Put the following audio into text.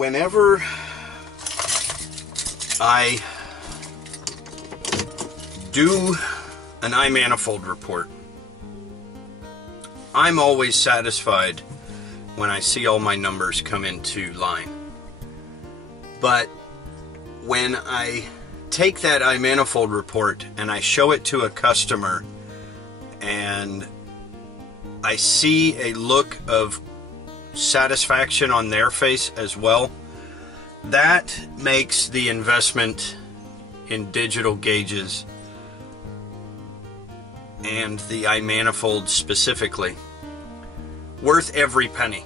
whenever I do an iManifold report, I'm always satisfied when I see all my numbers come into line. But when I take that iManifold report and I show it to a customer and I see a look of satisfaction on their face as well, that makes the investment in digital gauges and the iManifold specifically worth every penny.